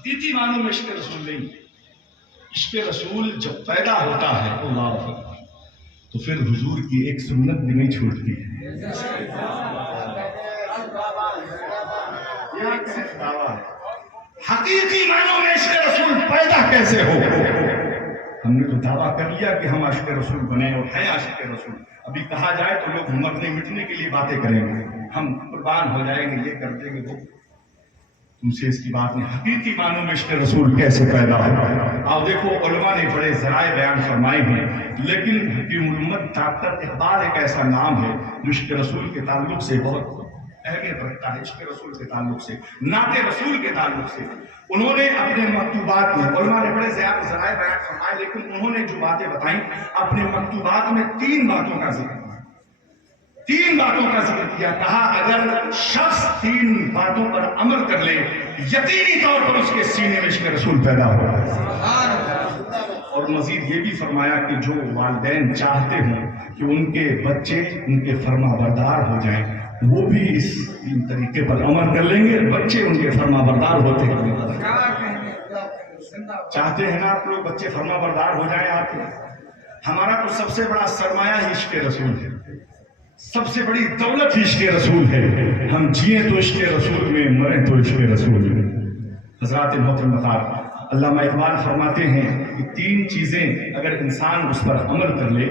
حقیقی معنوں میں عشق رسول نہیں. عشق رسول جب پیدا ہوتا ہے اللہ اکبر تو پھر حضور کی ایک سنت بھی نہیں چھوٹتی ہے. حقیقی معنوں میں عشق رسول پیدا کیسے ہو؟ ہم نے تو دعویٰ کر لیا کہ ہم عاشق رسول بنے اور ہیں عاشق رسول. ابھی کہا جائے تو لوگ مرنے مٹنے کے لیے باتیں کریں گے, ہم قربان ہو جائیں گے, یہ کر دیں گے وہ. تم سے اس کی بات نہیں. حقیقی معنوں میں عشق رسول کیسے پیدا ہو؟ آپ دیکھو علماء نے بڑے ذرائع بیان فرمائے ہیں, لیکن حکیم الامت ڈاکٹر اقبال ایک ایسا نام ہے جو عشق رسول کے تعلق سے بہت اہمیت رکھتا ہے. عشق رسول کے تعلق سے, نعت رسول کے تعلق سے انہوں نے اپنے مکتوبات میں, علماء نے بڑے ذرائع بیان فرمائے, لیکن انہوں نے جو باتیں بتائیں اپنے مکتوبات میں 3 باتوں کا ذکر کیا. 3 باتوں کا ذکر کیا. کہا اگر شخص 3 باتوں پر عمل کر لے یقینی طور پر اس کے سینے میں عشق رسول پیدا ہوگا. اور مزید یہ بھی فرمایا کہ جو والدین چاہتے ہوں کہ ان کے بچے ان کے فرما بردار ہو جائیں, وہ بھی اس طریقے پر عمل کر لیں گے, بچے ان کے فرما بردار ہوتے ہیں. چاہتے ہیں نا آپ لوگ بچے فرما بردار ہو جائیں آپ کے. ہمارا تو سب سے بڑا سرمایہ ہی عشق رسول ہے, سب سے بڑی دولت ہی عشق رسول ہے. ہم جیئیں تو عشق رسول میں, مریں تو عشق رسول میں. حضرات محترم علامہ اقبال فرماتے ہیں کہ 3 چیزیں اگر انسان اس پر عمل کر لے,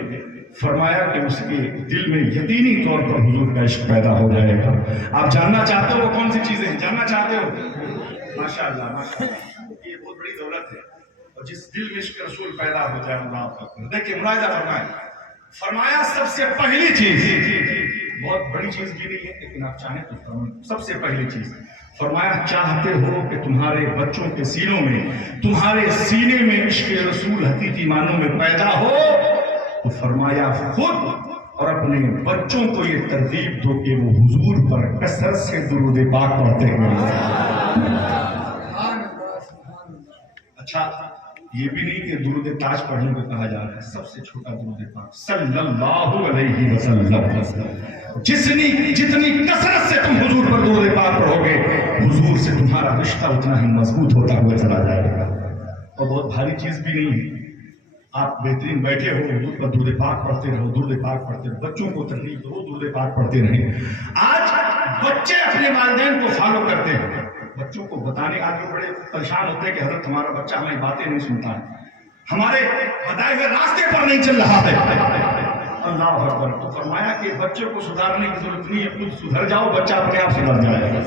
فرمایا کہ اس کے دل میں یقینی طور پر حضور کا عشق پیدا ہو جائے گا. آپ جاننا چاہتے ہو کون سی چیزیں ہیں؟ جاننا چاہتے ہو؟ ماشاءاللہ ماشاءاللہ, یہ بہت بڑی دولت ہے. اور جس دل میں عشق رسول پیدا ہو جائے, اللہ اکبر. دیکھیں ملاحظہ فرمایا سب سے پہلی چیز, بہت بڑی چیز بھی نہیں ہے لیکن آپ چاہیں تو فرمائیں, سب سے پہلی چیز فرمایا چاہتے ہو کہ تمہارے بچوں کے سینوں میں, تمہارے سینے میں عشق رسول حقیقی معنوں میں پیدا ہو, تو فرمایا خود اور اپنے بچوں کو یہ ترغیب دو کہ وہ حضور پر کثرت سے درود پاک پڑھتے ہیں. اچھا یہ بھی نہیں کہ درود تاج پڑھنے کو کہا جا رہا ہے, سب سے چھوٹا درود پاک صلی اللہ علیہ وسلم. جتنی کثرت سے تم حضور پر درود پاک پڑھو گے, حضور سے تمہارا رشتہ اتنا ہی مضبوط ہوتا ہوا چلا جائے گا. اور بہت بھاری چیز بھی نہیں ہے, آپ بہترین بیٹھے ہو حضور پر درود پاک پڑھتے رہو, درود پاک پڑھتے رہو, بچوں کو ترغیب دو, درود پاک پڑھتے رہیں. آج بچے اپنے والدین کو فالو کرتے ہیں, بچوں کو بتانے آگے بڑے پریشان ہوتے ہیں کہ حضرت ہمارا بچہ ہماری باتیں نہیں سنتا ہے, ہمارے بتائے ہوئے راستے پر نہیں چل رہا ہے. اللہ اکبر. تو فرمایا کہ بچوں کو سدھارنے کی ضرورت نہیں ہے, خود سدھر جاؤ, بچہ اپنے آپ سدھر جائے گا.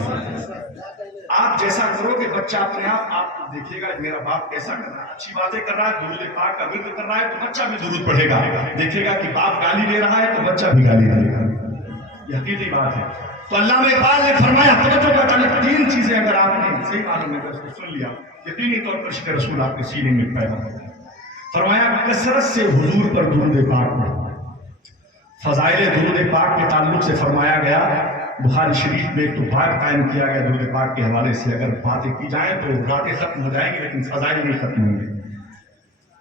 آپ جیسا کرو کہ بچہ اپنے آپ دیکھے گا میرا باپ کیسا کر رہا ہے, اچھی باتیں کر رہا ہے, درود پاک کا ورد کر رہا ہے, تو بچہ بھی درود پڑھے گا. دیکھے گا کہ باپ گالی دے رہا ہے تو بچہ بھی گالی دے گا. یہ حقیقی بات ہے. تو علامہ اقبال نے فرمایا توجہ کا تعلق 3 چیزیں اگر آپ نے صحیح معلوم ہے اس کو سن لیا, یقینی طور پر عشق رسول آپ کے سینے میں پیدا ہوگا. فرمایا کثرت سے حضور پر درود پاک پڑھو. فضائل درود پاک کے تعلق سے فرمایا گیا, بخاری شریف میں ایک تو باب قائم کیا گیا درود پاک کے حوالے سے. اگر باتیں کی جائیں تو راتیں ختم ہو جائیں گی لیکن فضائل نہیں ختم ہوں گے.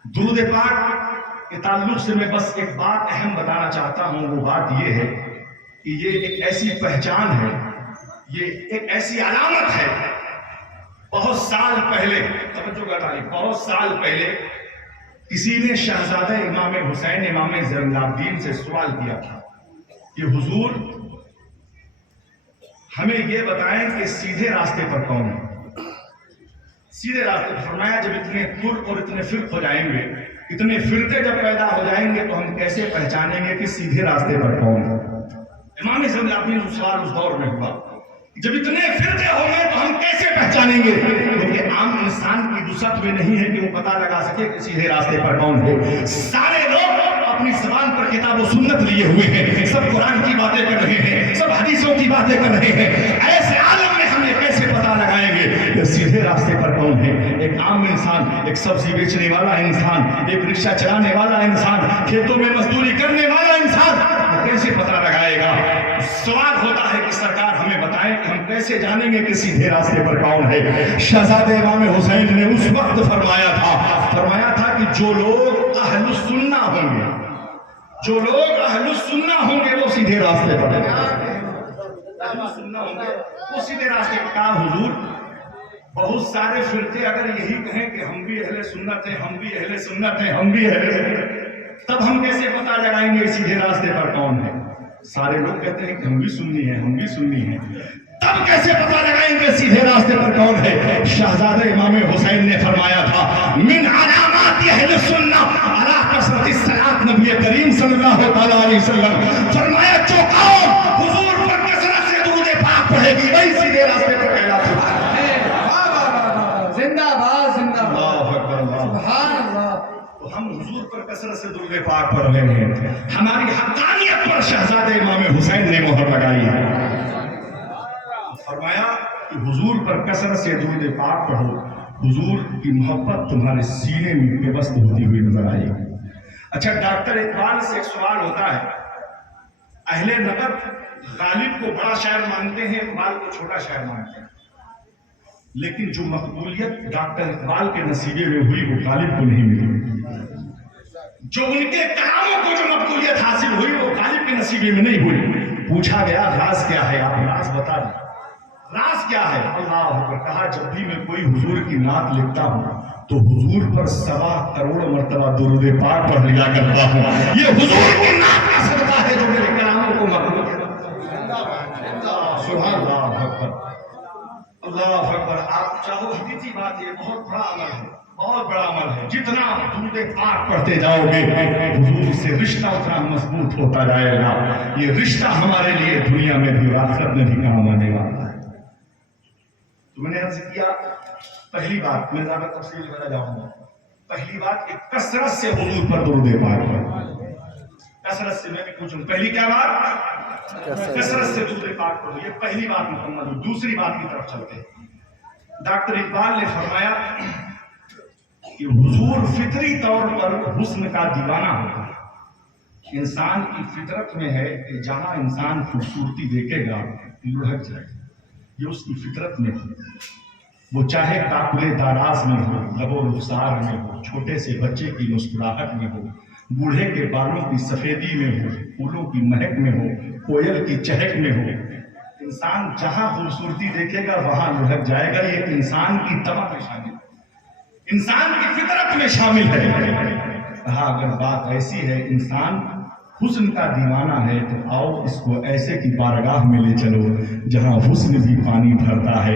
درود پاک کے تعلق سے میں بس ایک بات اہم بتانا چاہتا ہوں, وہ بات یہ ہے کہ یہ ایک ایسی پہچان ہے, یہ ایک ایسی علامت ہے. بہت سال پہلے, توجہ کا تعلق, بہت سال پہلے کسی نے شہزادہ امام حسین امام زین العابدین سے سوال کیا تھا کہ حضور ہمیں یہ بتائیں کہ سیدھے راستے پر کون ہے. سیدھے راستے پر فرمایا جب اتنے ترک اور اتنے فرق ہو جائیں گے, اتنے فرقے جب پیدا ہو جائیں گے تو ہم کیسے پہچانیں گے کہ سیدھے راستے پر کون ہے. امام زین العابدین کا سوال اس دور میں ہوا, جب اتنے فرقے ہوں گے تو ہم کیسے پہچانیں گے, کیونکہ عام انسان کی وسعت میں نہیں ہے کہ وہ پتہ لگا سکے کہ سیدھے راستے پر کون ہے. سارے لوگ اپنی زبان پر کتاب و سنت لیے ہوئے ہیں, سب قرآن کی باتیں کر رہے ہیں, سب حدیثوں کی باتیں کر رہے ہیں. ایسے عالم میں ہم یہ کیسے پتہ لگائیں گے کہ سیدھے راستے پر کون ہے. ایک عام انسان, ایک سبزی بیچنے والا انسان, ایک رکشہ چلانے والا انسان, کھیتوں میں مزدوری کرنے والا انسان کیسے پتہ لگائے گا. سوال ہوتا ہے کہ سرکار ہمیں بتائیں کہ ہم کیسے جانیں گے کہ سیدھے راستے پر کون ہے. شہزادہ امام حسین نے اس وقت فرمایا تھا کہ جو لوگ اہل السنہ ہوں گے, جو لوگ اہل السنہ ہوں گے وہ سیدھے راستے پر ہوں گے. وہ سیدھے راستے پر. کہا حضور بہت سارے فرقے اگر یہی کہیں کہ ہم بھی اہل سنت ہیں، ہم بھی اہل سنت ہیں، ہم بھی اہل سنت ہیں، تب ہم کیسے پتہ لگائیں گے سیدھے راستے پر کون ہے؟ سارے لوگ کہتے ہیں کہ ہم بھی سنی ہیں، ہم بھی سنی ہیں، تب کیسے پتہ لگائیں گے سیدھے راستے پر کون ہے؟ شہزادہ امام حسین نے فرمایا تھا من علامات اہل سنت علی کثرت الصلاۃ، نبی کریم صلی اللہ تعالی علیہ وسلم فرمایا جو قوم حضور پر کثرت سے درود پاک پڑھے گی وہی سیدھے راستے پر کہلاتی ہے۔ زندہ باد زندہ باد، اللہ اکبر، اللہ سبحان اللہ۔ تو ہم حضور پر کثرت سے درود پاک پڑھ رہے ہیں، ہماری حقانیت پر شہزادہ امام حسین نے مہر لگائی ہے۔ فرمایا کہ حضور پر کثرت سے درود پاک پڑھو، حضور کی محبت تمہارے سینے میں پیوست ہوتی ہوئی نظر آئے گی۔ اچھا، ڈاکٹر اقبال سے ایک سوال ہوتا ہے، اہل نقد غالب کو بڑا شاعر مانتے ہیں، اقبال کو چھوٹا شاعر مانتے ہیں، لیکن جو مقبولیت ڈاکٹر اقبال کے نصیبے میں ہوئی وہ غالب کو نہیں ملی، جو ان کے کلاموں کو جو مقبولیت حاصل ہوئی وہ غالب کے نصیبے میں نہیں ہوئی۔ پوچھا گیا راز کیا ہے؟ آپ راز بتا دیں، راز کیا ہے؟ اللہ اکبر، کہا جب بھی میں کوئی حضور کی نعت لکھتا ہوں تو حضور پر 7 کروڑ مرتبہ درود پاک پڑھ لیا کرتا ہوں، یہ حضور کی نعت کا صدقہ ہے جو میرے کلاموں کو مقبول ہے۔ سبحان اللہ اکبر، اللہ اکبر۔ آپ چاہو حقیقی بات، یہ بہت بڑا عمل ہے، بہت بڑا عمل ہے۔ جتنا درود پاک پڑھتے جاؤ گے حضور سے رشتہ اتنا مضبوط ہوتا جائے گا، یہ رشتہ ہمارے لیے دنیا میں بھی اور آخرت میں بھی کام آنے والا ہے۔ تو میں نے عرض کیا پہلی بات، میں زیادہ تفصیل میں نہ جاؤں گا، پہلی بات کہ کثرت سے حضور پر درود پاک پڑھو، کثرت سے۔ میں بھی پوچھوں پہلی کیا بات؟ کثرت سے درود پاک پڑھو، یہ پہلی بات مکمل ہوئی۔ دوسری بات کی طرف چلتے ہیں۔ ڈاکٹر اقبال نے فرمایا کہ حضور فطری طور پر حسن کا دیوانہ ہوتا ہے، انسان کی فطرت میں ہے کہ جہاں انسان خوبصورتی دیکھے گا لڑک جائے گا، یہ اس کی فطرت میں ہے، وہ چاہے کاکلے داراز میں ہو، لب و رخسار میں ہو، چھوٹے سے بچے کی مسکراہٹ میں ہو، بوڑھے کے بالوں کی سفیدی میں ہو، پھولوں کی مہک میں ہو، کوئل کی چہک میں ہو، انسان جہاں خوبصورتی دیکھے گا وہاں لڑک جائے گا، یہ انسان کی طبع میں شامل ہے، انسان کی فطرت میں شامل ہے۔ کہا اگر بات ایسی ہے انسان حسن کا دیوانہ ہے تو آؤ اس کو ایسے کی بارگاہ میں لے چلو جہاں حسن بھی پانی بھرتا ہے،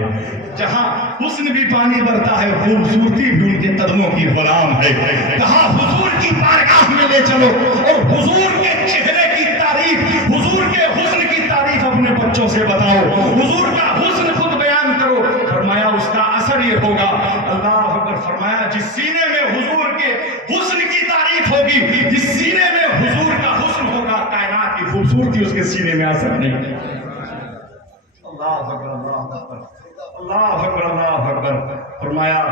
جہاں حسن بھی پانی بھرتا ہے، خوبصورتی بھی ان کے قدموں کی غلام ہے۔ کہا حضور کی بارگاہ میں لے چلو اور حضور کے چہرے کی تعریف، حضور کے حسن کی تعریف اپنے بچوں سے بتاؤ، حضور کا حسن خود بیان کرو۔ فرمایا اس کا اثر یہ ہوگا، اللہ اکبر، فرمایا جس سینے میں حضور کے حسن کی تعریف ہوگی، جس سینے میں حضور کا حسن ہوگا، کائنات کی خوبصورتی اس کے سینے میں اثر نہیں۔ اللہ اکبر، اللہ اکبر، اللہ اکبر، اللہ اکبر۔ فرمایا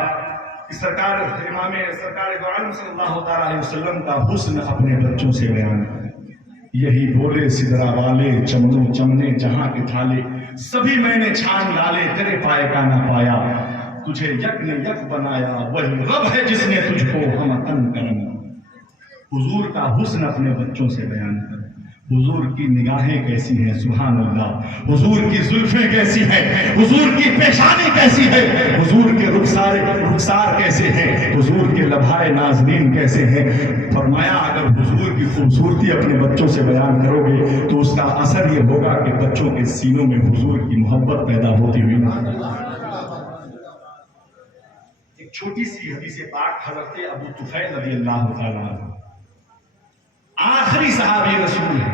کہ سرکار دو عالم صلی اللہ تعالی علیہ وسلم کا حسن اپنے بچوں سے بیان کریں۔ یہی بولے سدرا والے چمنوں چمنے جہاں کے تھالے، سبھی میں نے چھان ڈالے تیرے پائے کا نہ پایا، تجھے یک نے یک بنایا وہی رب ہے جس نے تجھ کو ہم تن کرم۔ حضور کا حسن اپنے بچوں سے بیان کر، حضور کی نگاہیں کیسی ہیں، سبحان اللہ، حضور کی زلفیں کیسی ہیں، حضور کی پیشانی کیسی ہے، حضور کے رخسار کیسے ہیں، حضور کے لبھائے نازنین کیسے ہیں۔ فرمایا اگر حضور کی خوبصورتی اپنے بچوں سے بیان کرو گے تو اس کا اثر یہ ہوگا کہ بچوں کے سینوں میں حضور کی محبت پیدا ہوتی ہوئی۔ ایک چھوٹی سی حدیث پاک حضرت ابو طفیل رضی اللہ تعالیٰ عنہ، آخری صحابی رسول ہے،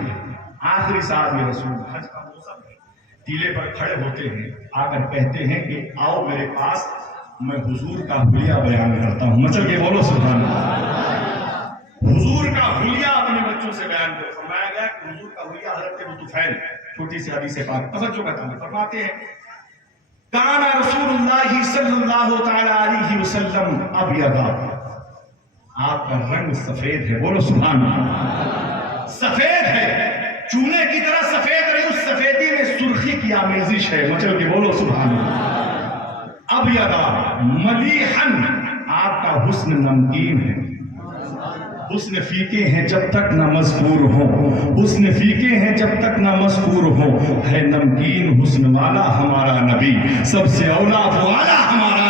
آخری صحابی رسول، حج کا موسم ہے، ٹیلے پر کھڑے ہوتے ہیں، آ کر کہتے ہیں کہ آؤ میرے پاس، میں حضور کا حلیہ بیان کرتا ہوں۔ مچل کے بولو سبحان اللہ۔ حضور کا حلیہ اپنے بچوں سے بیان کرو۔ فرمایا گیا کہ حضور کا حلیہ حضرت ابو طفیل، چھوٹی سی حدیث پاک، توجہ کا تعلق فرماتے ہیں کان رسول اللہ صلی اللہ تعالی علیہ وسلم ابیضا، آپ کا رنگ سفید ہے، بولو سبحان اللہ، سفید ہے، چونے کی طرح سفید رہی، اس سفیدی میں سرخی کی آمیزش ہے، مچل کے بولو سبحان اللہ۔ ابیضا ملیحن، آپ کا حسن نمکین ہے، حسن فیکے ہیں جب تک نہ مذکور ہو، حسن فیکے ہیں جب تک نہ مذکور ہو، ہے نمکین حسن والا ہمارا نبی، سب سے اولا والا ہمارا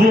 2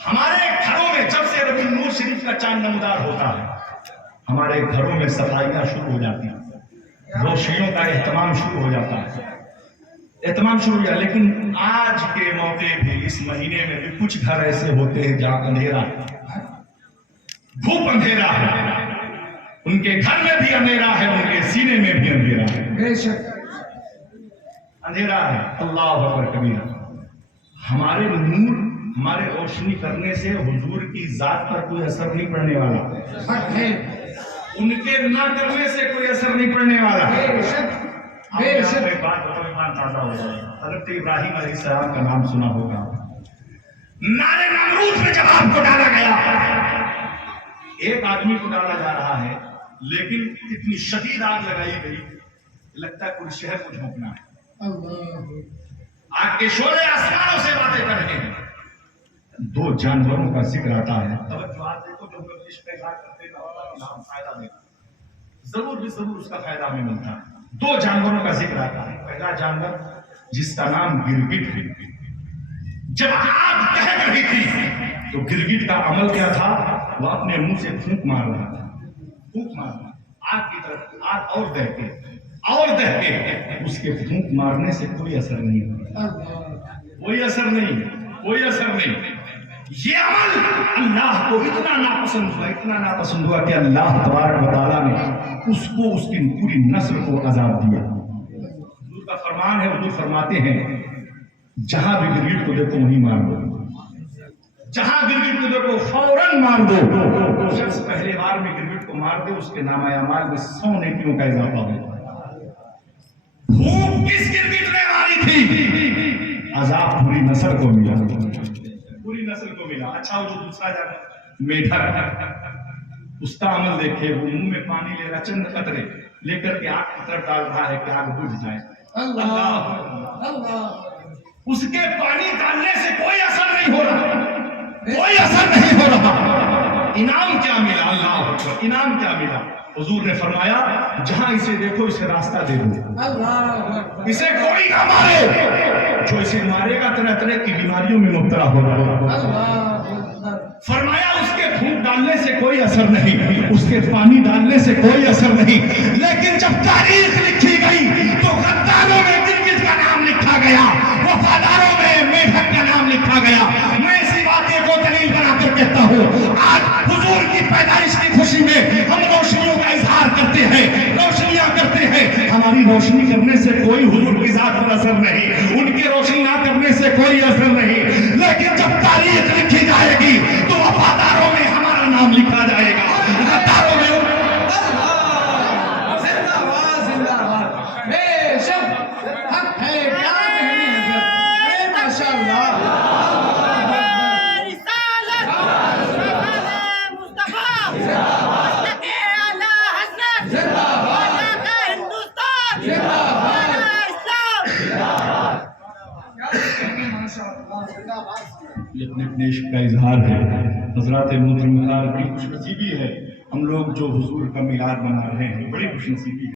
ہمارے گھروں میں جب سے ربیع النور شریف کا چاند نمودار ہوتا ہے ہمارے گھروں میں صفائیاں شروع ہو جاتی ہیں، روشنیوں کا اہتمام شروع ہو جاتا ہے، اہتمام شروع ہو جاتا ہے۔ لیکن آج کے موقع پہ اس مہینے میں بھی کچھ گھر ایسے ہوتے ہیں جہاں اندھیرا ہے، دھوپ اندھیرا ہے، ان کے گھر میں بھی اندھیرا ہے، ان کے سینے میں بھی اندھیرا ہے، بے شک اندھیرا ہے۔ اللہ اکبر کبیرہ۔ ہمارے نور، ہمارے روشنی کرنے سے حضور کی ذات پر کوئی اثر نہیں پڑنے والا، حق ہے، ان کے نہ کرنے سے کوئی اثر نہیں پڑنے والا۔ بے شک آپ بے نے آپ کو شک ایک بات بتاؤ، ایمان تازہ ہو جائے گا۔ حضرت ابراہیم علیہ السلام کا نام سنا ہوگا، نارے نمرود میں جب آپ کو ڈالا گیا، ایک آدمی کو ڈالا جا رہا ہے لیکن اتنی شدید آگ لگائی گئی، لگتا ہے کوئی شہر کو جھونکنا ہے۔ اللہ آگ کے شعلے آسمانوں سے باتیں کر رہے ہیں۔ دو جانوروں کا ذکر آتا ہے، توجہ دیکھو، جو لوگ اس پہ غور کرتے ہیں اللہ کا نام فائدہ دے گا، ضرور بھی ضرور اس کا فائدہ ہمیں ملتا ہے۔ دو جانوروں کا ذکر آتا ہے، پہلا جانور جس کا نام گرگٹ ہے، جب آگ دہک رہی تھی تو گرگٹ کا عمل کیا تھا، وہ اپنے منہ سے پھونک مار رہا تھا، پھونک مارنا آگ کی طرف، آگ اور دہکے اور دہکے، اس کے پھونک مارنے سے کوئی اثر نہیں ہوا، کوئی اثر نہیں، کوئی اثر نہیں۔ یہ عمل اللہ کو اتنا ناپسند ہوا، اتنا ناپسند ہوا کہ اللہ تبارک و تعالیٰ نے اس کو، اس کی پوری نسل کو عذاب دیا۔ حضور کا فرمان ہے، حضور فرماتے ہیں جہاں بھی گرگٹ کو دیکھو وہیں مار دو، جہاں گرگٹ کو دیکھو فوراً مار دو۔ شخص پہلے بار میں گرگٹ کو مار دے، اس کے نامہ اعمال میں 100 نیکیوں کا اضافہ ہو۔ خوب کس گرگٹ نے ماری تھی؟ عذاب پوری نسل کو ملا، پوری نسل کو ملا۔ اچھا وہ جو دوسرا جانور میڈک، اس کا عمل دیکھے، وہ منہ میں پانی لے رہا، چند قطرے لے کر کے آگ کی طرف ڈال رہا ہے کہ آگ بجھ جائے۔ اللہ اللہ اس کے پانی ڈالنے سے کوئی اثر نہیں ہو رہا، کوئی اثر نہیں ہو رہا۔ انعام کیا ملا؟ اللہ اکبر، انعام کیا ملا؟ حضور نے فرمایا جہاں اسے دیکھو اسے راستہ دے دو، اللہ اسے کوئی نہ مارے، جو اسے مارے گا طرح طرح کی بیماریوں میں مبتلا ہو رہا ہے۔ فرمایا اس کے پھونک ڈالنے سے کوئی اثر نہیں، اس کے پانی ڈالنے سے کوئی اثر نہیں، لیکن جب تاریخ لکھی گئی تو غداروں میں گرگٹ کا نام لکھا گیا، وفاداروں میں میڈک کا نام لکھا گیا۔ میں اسی واقعے کو دلیل بنا کر کہتا ہوں، آج حضور کی پیدائش کی خوشی میں ہم روشنیوں کا اظہار کرتے ہیں، روشنیاں کرتے ہیں۔ ہماری روشنی کرنے سے کوئی حضور کی ذات پر اثر نہیں، ان کی روشنی نہ کرنے سے کوئی اثر نہیں، لیکن جب تاریخ لکھی جائے گی تو وفاداروں میں ہمارا نام لکھا جائے گا، غداروں میں زندہ باد زندہ باد، بے شک حق ہے، کیا کہنے حضرت، اے ماشاءاللہ۔ یہ اپنے اپنے عشق کا اظہار ہے۔ حضرات محترم، بڑی خوش نصیبی ہے ہم لوگ جو حضور کا میلاد منا رہے ہیں، بڑی خوش نصیبی ہے۔